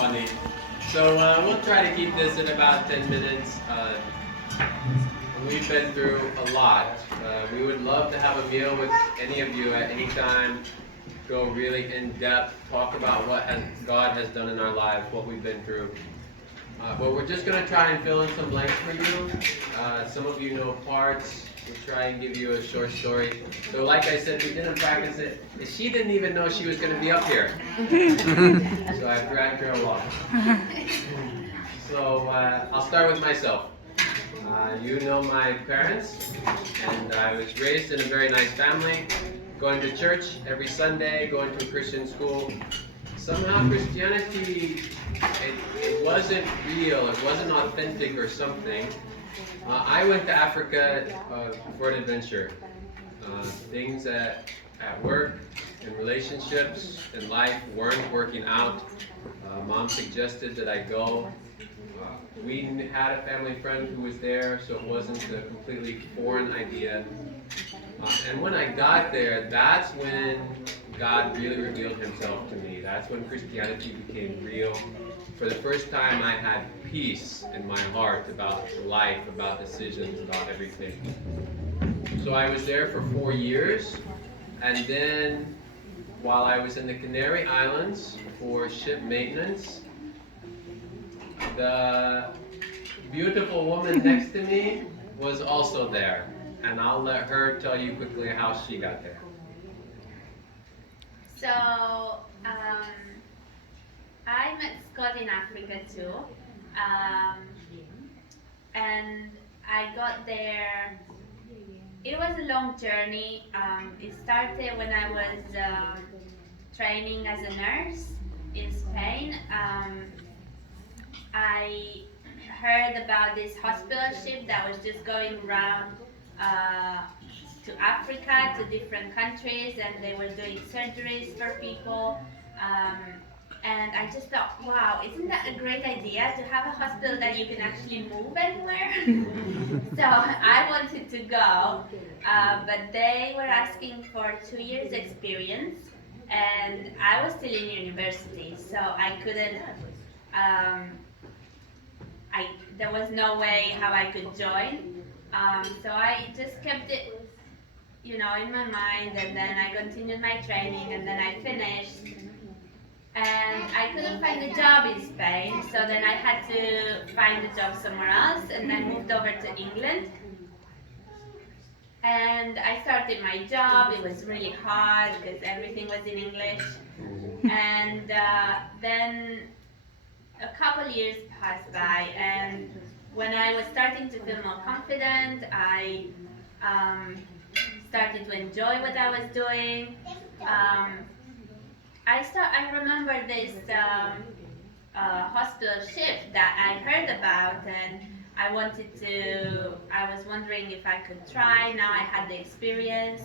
funny. So we'll try to keep this in about 10 minutes. We've been through a lot. We would love to have a meal with any of you at any time, go really in depth, talk about what God has done in our lives, what we've been through. But we're just going to try and fill in some blanks for you. Some of you know parts. We'll try and give you a short story. So like I said, we didn't practice it. She didn't even know she was going to be up here. So I dragged her along. So I'll start with myself. You know my parents, and I was raised in a very nice family, going to church every Sunday, going to a Christian school. Somehow Christianity, it wasn't real, it wasn't authentic or something. I went to Africa for an adventure. Things at work, in relationships, in life weren't working out. Mom suggested that I go. We had a family friend who was there, so it wasn't a completely foreign idea. And when I got there, that's when God really revealed himself to me. That's when Christianity became real. For the first time, I had peace in my heart about life, about decisions, about everything. So I was there for 4 years, and then while I was in the Canary Islands for ship maintenance, the beautiful woman next to me was also there, and I'll let her tell you quickly how she got there. So, I met Scott in Africa too, and I got there. It was a long journey. It started when I was training as a nurse in Spain. I heard about this hospital ship that was just going around to Africa, to different countries, and they were doing surgeries for people. And I just thought, wow, isn't that a great idea to have a hospital that you can actually move anywhere? So I wanted to go, but they were asking for 2 years experience, and I was still in university, so I couldn't. There was no way how I could join. So I just kept it, in my mind, and then I continued my training, and then I finished. And I couldn't find a job in Spain, so then I had to find a job somewhere else, and I moved over to England. And I started my job. It was really hard because everything was in English. And then a couple years passed by, and when I was starting to feel more confident, I started to enjoy what I was doing. I remember this hospital shift that I heard about, and I was wondering if I could try. Now I had the experience,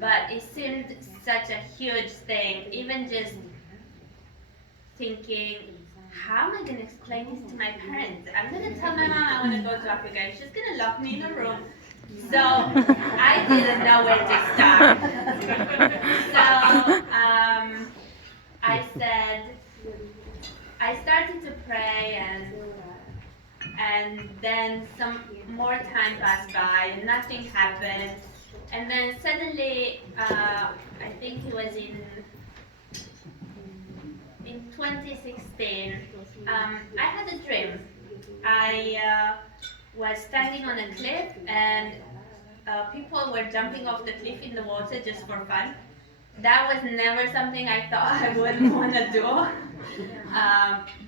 but it seemed such a huge thing, even just thinking, how am I going to explain this to my parents? I'm going to tell my mom I want to go to Africa, and she's going to lock me in a room. So I didn't know where to start. So I started to pray, and then some more time passed by, and nothing happened. And then suddenly, I think it was in 2016, I had a dream. I was standing on a cliff, and people were jumping off the cliff in the water just for fun. That was never something I thought I would want to do.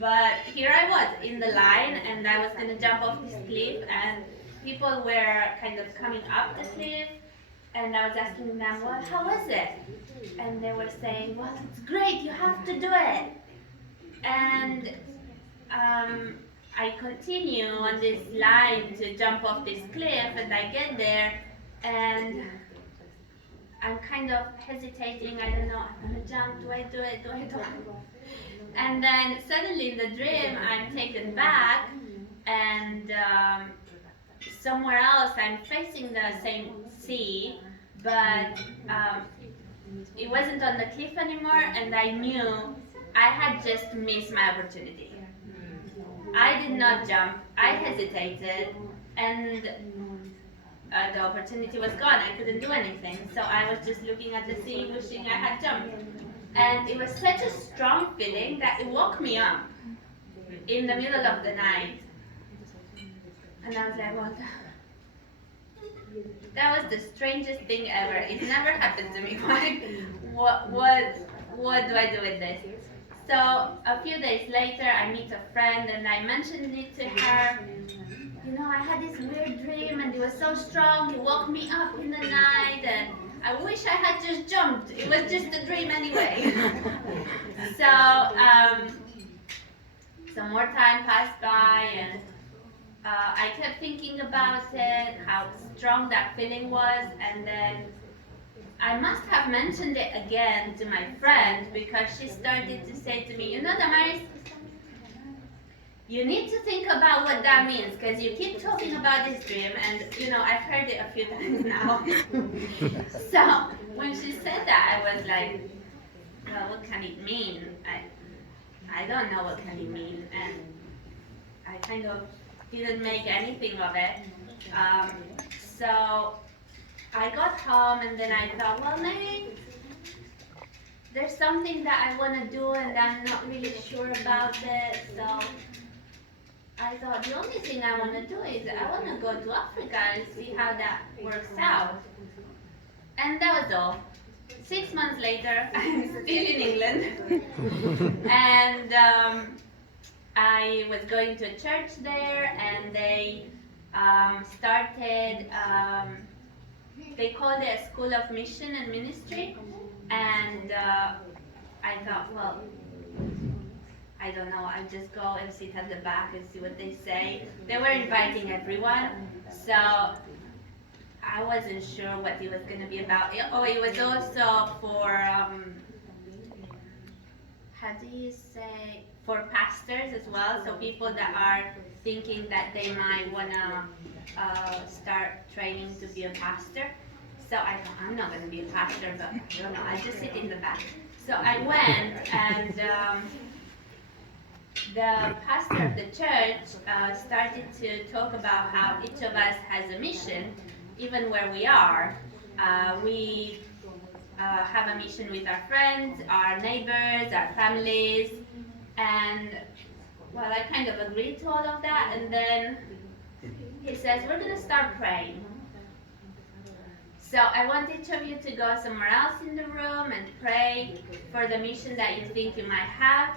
But here I was in the line, and I was going to jump off this cliff, and people were kind of coming up the cliff, and I was asking them, well, how was it? And they were saying, well, it's great, you have to do it. And I continue on this line to jump off this cliff, and I get there, and I'm kind of hesitating. I don't know, I'm gonna jump, do I do it, do I do it? And then suddenly in the dream, I'm taken back, and somewhere else, I'm facing the same sea, but it wasn't on the cliff anymore, and I knew I had just missed my opportunity. I did not jump. I hesitated, and the opportunity was gone. I couldn't do anything. So I was just looking at the sea, wishing I had jumped. And it was such a strong feeling that it woke me up in the middle of the night. And I was like, well, that was the strangest thing ever. It never happened to me. What do I do with this? So a few days later, I meet a friend and I mentioned it to her. You know, I had this weird dream and it was so strong. It woke me up in the night and I wish I had just jumped. It was just a dream anyway. So some more time passed by and I kept thinking about it, how strong that feeling was, and then I must have mentioned it again to my friend because she started to say to me, you know, Damaris, you need to think about what that means because you keep talking about this dream and, you know, I've heard it a few times now. So when she said that, I was like, well, what can it mean? I don't know what can it mean. And I kind of didn't make anything of it. So I got home and then I thought, well, maybe there's something that I want to do and I'm not really sure about it. So I thought the only thing I want to do is I want to go to Africa and see how that works out. And that was all. 6 months later, I'm still in England. And I was going to a church there and they started, they called it a School of Mission and Ministry. And I thought, well, I don't know, I'll just go and sit at the back and see what they say. They were inviting everyone, so I wasn't sure what it was going to be about. Oh, it was also for, how do you say, for pastors as well, so people that are thinking that they might want to start training to be a pastor. So I thought, I'm not going to be a pastor, but I don't know, I'll just sit in the back. So I went and the pastor of the church started to talk about how each of us has a mission, even where we are. We have a mission with our friends, our neighbors, our families, and well, I kind of agreed to all of that, and then he says, we're going to start praying. So I want each of you to go somewhere else in the room and pray for the mission that you think you might have,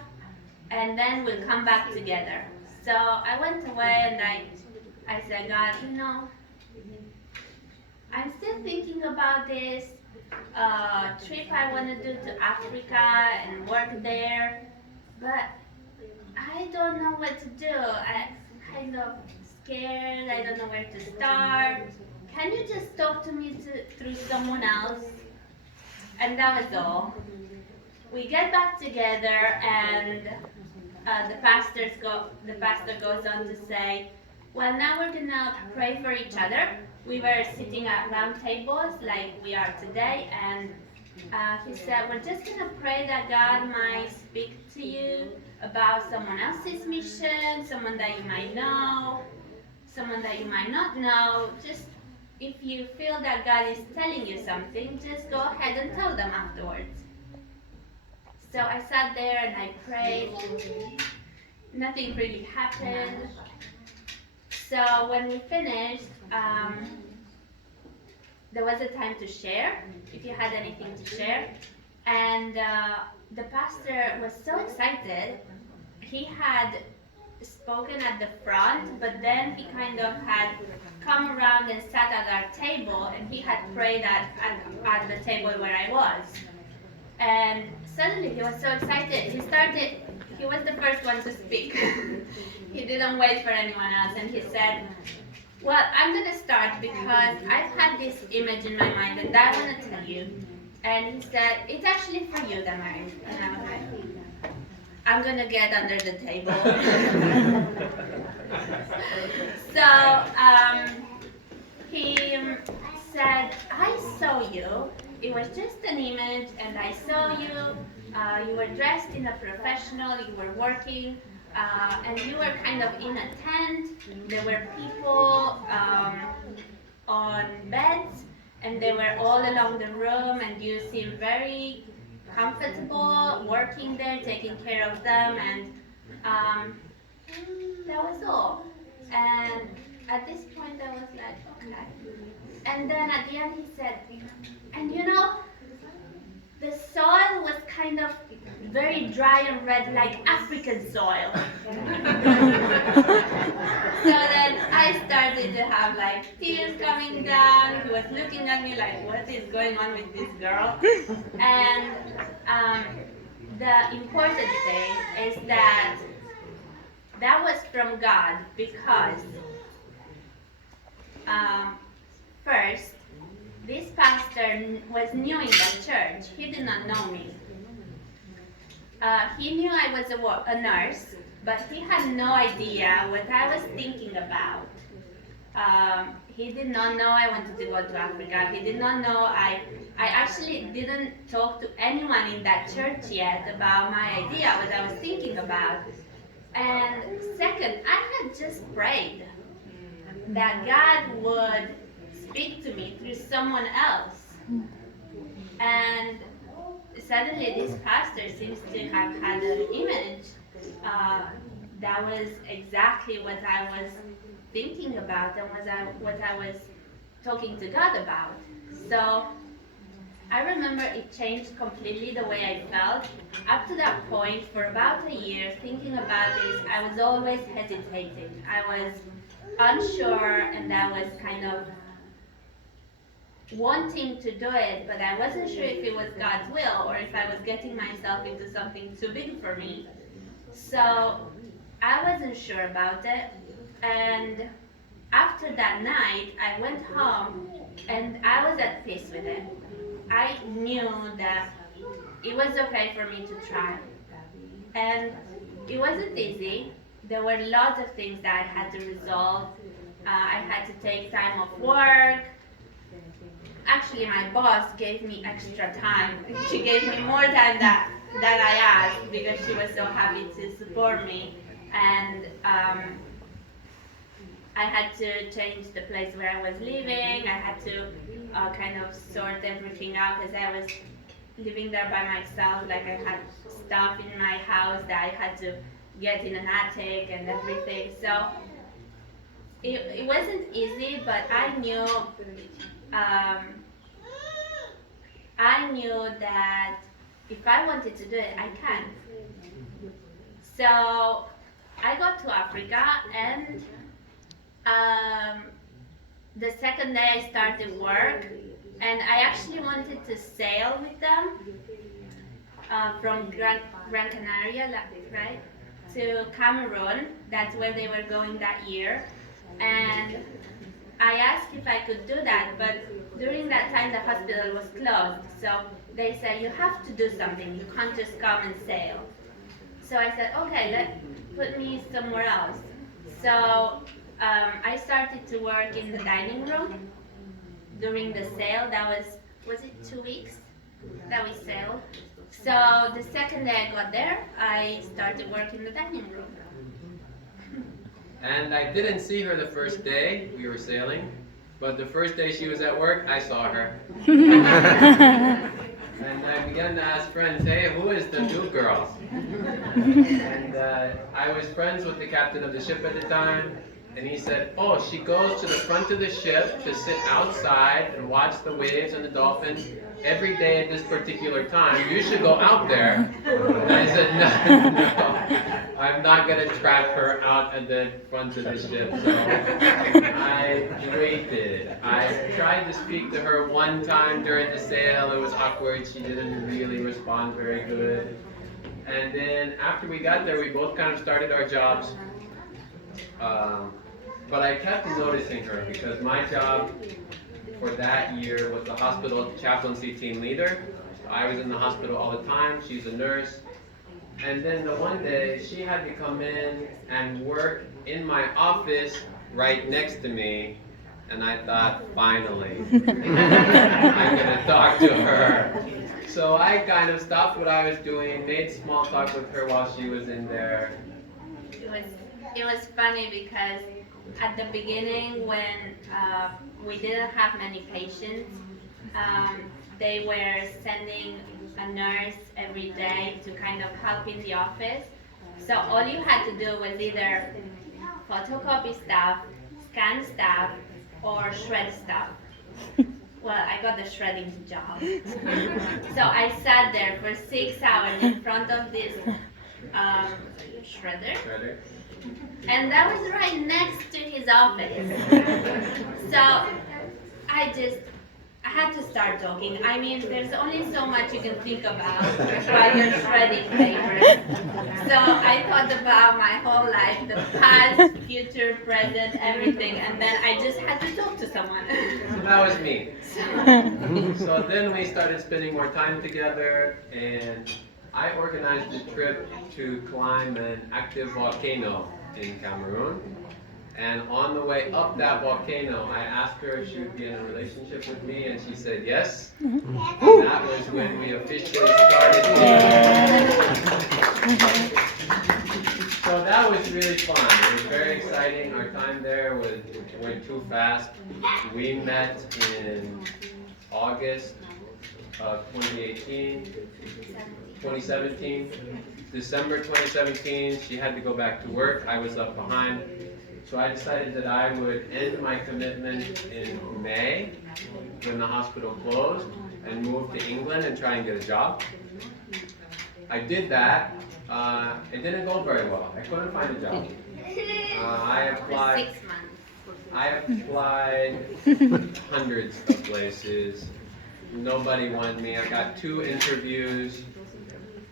and then we'll come back together. So I went away and I said, God, you know, I'm still thinking about this trip I want to do to Africa and work there, but I don't know what to do. I'm kind of scared. I don't know where to start. Can you just talk to me through someone else? And that was all. We get back together and the pastor goes on to say, well, now we're going to pray for each other. We were sitting at round tables like we are today, and he said, we're just going to pray that God might speak to you about someone else's mission, someone that you might know, someone that you might not know. Just if you feel that God is telling you something, just go ahead and tell them afterwards. So I sat there and I prayed. Nothing really happened. So when we finished, there was a time to share, if you had anything to share. And the pastor was so excited. He had spoken at the front, but then he kind of had come around and sat at our table, and he had prayed at the table where I was. And suddenly he was so excited. He was the first one to speak. He didn't wait for anyone else, and he said, well, I'm going to start because I've had this image in my mind and I want to tell you. And he said, it's actually for you, Damaris. And I was like, I'm going to get under the table. So he said, I saw you it was just an image, and I saw you. You were dressed in a professional. You were working, and you were kind of in a tent. There were people on beds, and they were all along the room, and you seemed very comfortable working there, taking care of them, and that was all. And at this point, I was like, okay. And then at the end, he said, and you know, the soil was kind of very dry and red, like African soil. So then I started to have like tears coming down. He was looking at me like, what is going on with this girl? And the important thing is that that was from God, because first, this pastor was new in the church. He did not know me. He knew I was a nurse, but he had no idea what I was thinking about. He did not know I wanted to go to Africa. He did not know I actually didn't talk to anyone in that church yet about my idea, what I was thinking about. And second, I had just prayed that God would speak to me through someone else. And suddenly this pastor seems to have had an image that was exactly what I was thinking about and what I was talking to God about. So I remember it changed completely the way I felt. Up to that point, for about a year, thinking about this, I was always hesitating. I was unsure, and I was kind of wanting to do it, but I wasn't sure if it was God's will or if I was getting myself into something too big for me. So I wasn't sure about it, and after that night, I went home and I was at peace with it. I knew that it was okay for me to try. And it wasn't easy. There were lots of things that I had to resolve. I had to take time off work. Actually, my boss gave me extra time. She gave me more time that I asked, because she was so happy to support me. And I had to change the place where I was living. I had to kind of sort everything out, because I was living there by myself. Like, I had stuff in my house that I had to get in an attic and everything. So it wasn't easy, but I knew that if I wanted to do it, I can. So I got to Africa, and the second day I started work, and I actually wanted to sail with them from Gran Canaria, right, to Cameroon. That's where they were going that year. And I asked if I could do that, but during that time the hospital was closed. So they said, you have to do something. You can't just come and sail. So I said, okay, put me somewhere else. So I started to work in the dining room during the sail. That was it 2 weeks that we sailed? So the second day I got there, I started working in the dining room. And I didn't see her the first day we were sailing, but the first day she was at work, I saw her. And I began to ask friends, hey, who is the new girl? And I was friends with the captain of the ship at the time, and he said, oh, she goes to the front of the ship to sit outside and watch the waves and the dolphins every day at this particular time. You should go out there. And I said, no, I'm not going to trap her out at the front of the ship. So I waited. I tried to speak to her one time during the sail. It was awkward. She didn't really respond very good. And then after we got there, we both kind of started our jobs. But I kept noticing her because my job for that year was the hospital chaplaincy team leader. I was in the hospital all the time. She's a nurse. And then the one day, she had to come in and work in my office right next to me And I thought, finally, I'm gonna talk to her. So I kind of stopped what I was doing, made small talk with her while she was in there. It was it was funny because at the beginning when we didn't have many patients, um, they were sending a nurse every day to kind of help in the office. So all you had to do was either photocopy stuff, scan stuff, or shred stuff. Well, I got the shredding job. So I sat there for 6 hours in front of this um, shredder, Shredder. and that was right next to his office. So I had to start talking. I mean, there's only so much you can think about while you're shredding papers. So I thought about my whole life, the past, future, present, everything, and then I just had to talk to someone. So that was me. So then we started spending more time together, and I organized a trip to climb an active volcano in Cameroon. And on the way up that volcano, I asked her if she would be in a relationship with me, and she said yes. And that was when we officially started dating. So that was really fun. It was very exciting. Our time there went too fast. We met in August of 2017. December 2017, she had to go back to work. I was up behind. So I decided that I would end my commitment in May when the hospital closed and move to England and try and get a job. I did that. It didn't go very well. I couldn't find a job. I For applied. 6 months. I applied hundreds of places. Nobody wanted me. I got 2 interviews.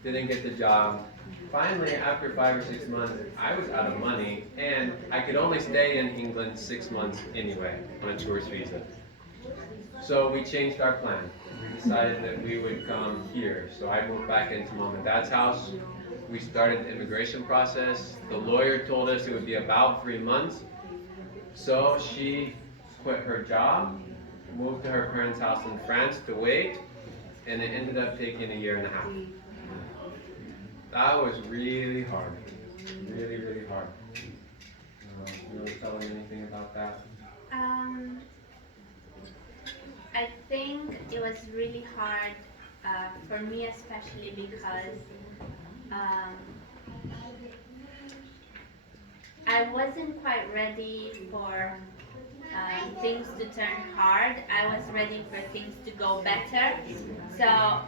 Didn't get the job. Finally, after 5 or 6 months, I was out of money, and I could only stay in England 6 months anyway on a tourist visa. So we changed our plan. We decided that we would come here. So I moved back into Mom and Dad's house. We started the immigration process. The lawyer told us it would be about 3 months. So she quit her job, moved to her parents' house in France to wait, and it ended up taking 1.5 years. That was really hard. Really, really hard. You want to tell them anything about that? I think it was really hard for me, especially because um, I wasn't quite ready for things to turn hard. I was ready for things to go better. So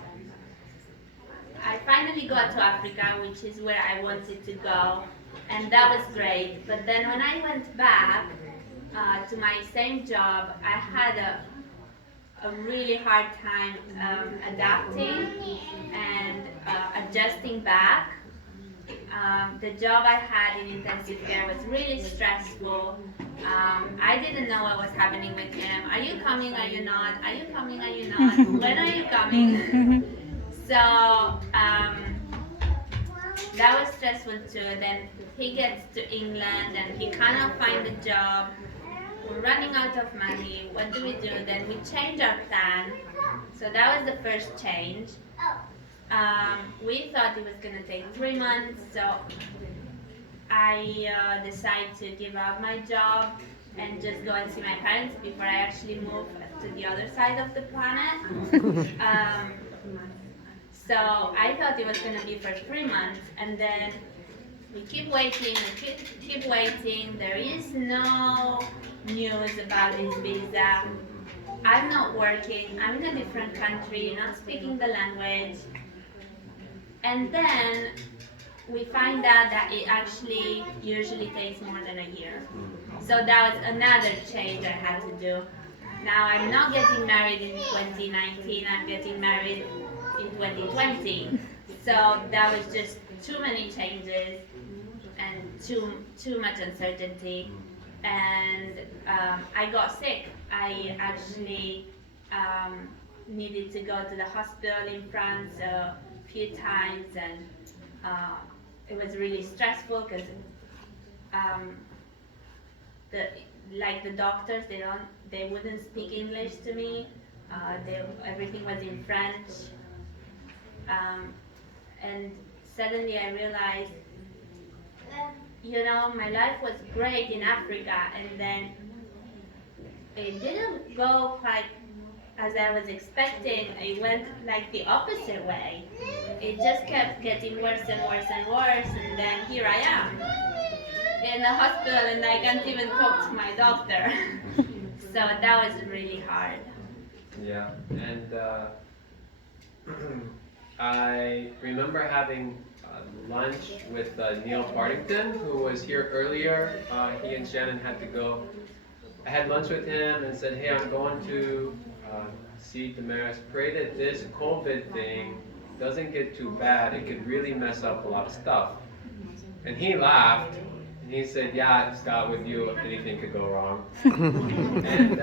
I finally got to Africa, which is where I wanted to go, and that was great. But then when I went back to my same job, I had a really hard time adapting and adjusting back. The job I had in intensive care was really stressful. I didn't know what was happening with him. Are you coming? Are you not? Are you coming? Are you not? When are you coming? So that was stressful too. Then he gets to England and he cannot find a job. We're running out of money. What do? Then we change our plan. So that was the first change. We thought it was going to take 3 months, so I decided to give up my job and just go and see my parents before I actually moved to the other side of the planet. So I thought it was going to be for 3 months, and then we keep waiting, keep waiting. There is no news about his visa. I'm not working. I'm in a different country, not speaking the language. And then we find out that it actually usually takes more than a year. So that was another change I had to do. Now I'm not getting married in 2019, I'm getting married in 2020. So that was just too many changes and too much uncertainty. And I got sick. I actually needed to go to the hospital in France a few times, and it was really stressful because like the doctors, they wouldn't speak English to me. Everything was in French. And suddenly I realized, my life was great in Africa, and then it didn't go quite as I was expecting. It went like the opposite way. It just kept getting worse and worse and worse, and then here I am in the hospital, and I can't even talk to my doctor. So that was really hard. Yeah, and I remember having lunch with Neil Partington, who was here earlier. He and Shannon had to go. I had lunch with him and said, hey, I'm going to see Damaris. Pray that this COVID thing doesn't get too bad. It could really mess up a lot of stuff. And he laughed. And he said, yeah, Scott, with you, anything could go wrong. And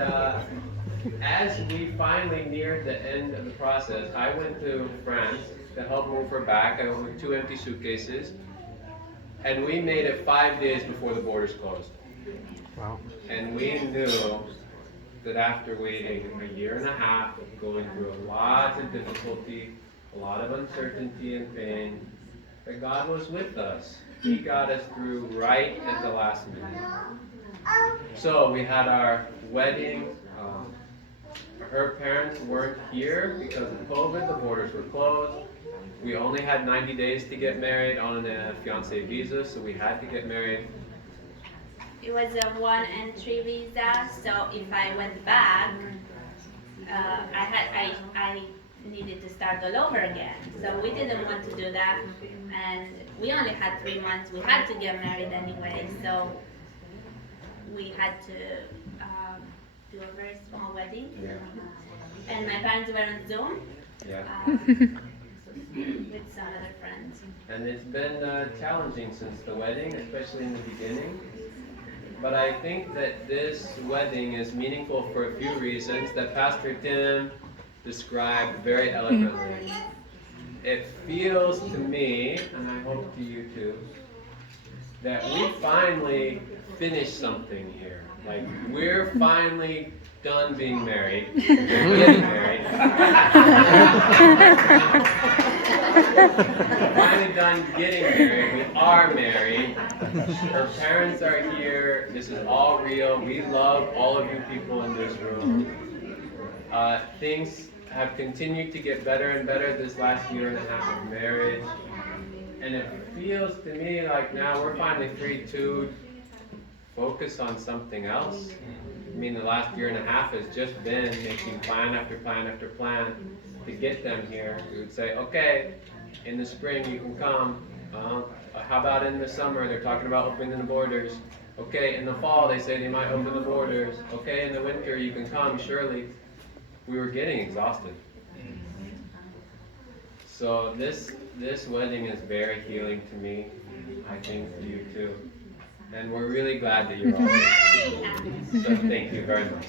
as we finally neared the end of the process, I went to France to help move her back. I went with 2 empty suitcases. And we made it 5 days before the borders closed. Wow. And we knew that after waiting a year and a half, going through lots of difficulty, a lot of uncertainty and pain, that God was with us. He got us through right at the last minute. So we had our wedding. Her parents weren't here because of COVID. The borders were closed. We only had 90 days to get married on a fiancé visa, so we had to get married. It was a one-entry visa, so if I went back, I needed to start all over again. So we didn't want to do that, and we only had 3 months. We had to get married anyway, so we had to do a very small wedding. Yeah. And my parents were on Zoom. Yeah. With some other friends. And it's been challenging since the wedding, especially in the beginning. But I think that this wedding is meaningful for a few reasons that Pastor Tim described very eloquently. It feels to me, and I hope to you too, that we finally finished something here. Like, we're finally done being married. We're getting married. We're finally done getting married. We are married. Her parents are here. This is all real. We love all of you people in this room. Things have continued to get better and better this last year and a half of marriage. And it feels to me like now we're finally free to focus on something else. I mean, the last year and a half has just been making plan after plan after plan to get them here. We would say, okay, in the spring you can come. How about in the summer? They're talking about opening the borders. Okay, in the fall they say they might open the borders. Okay, in the winter you can come, surely. We were getting exhausted. So this wedding is very healing to me. I think to you too. And we're really glad that you're all here. So thank you very much.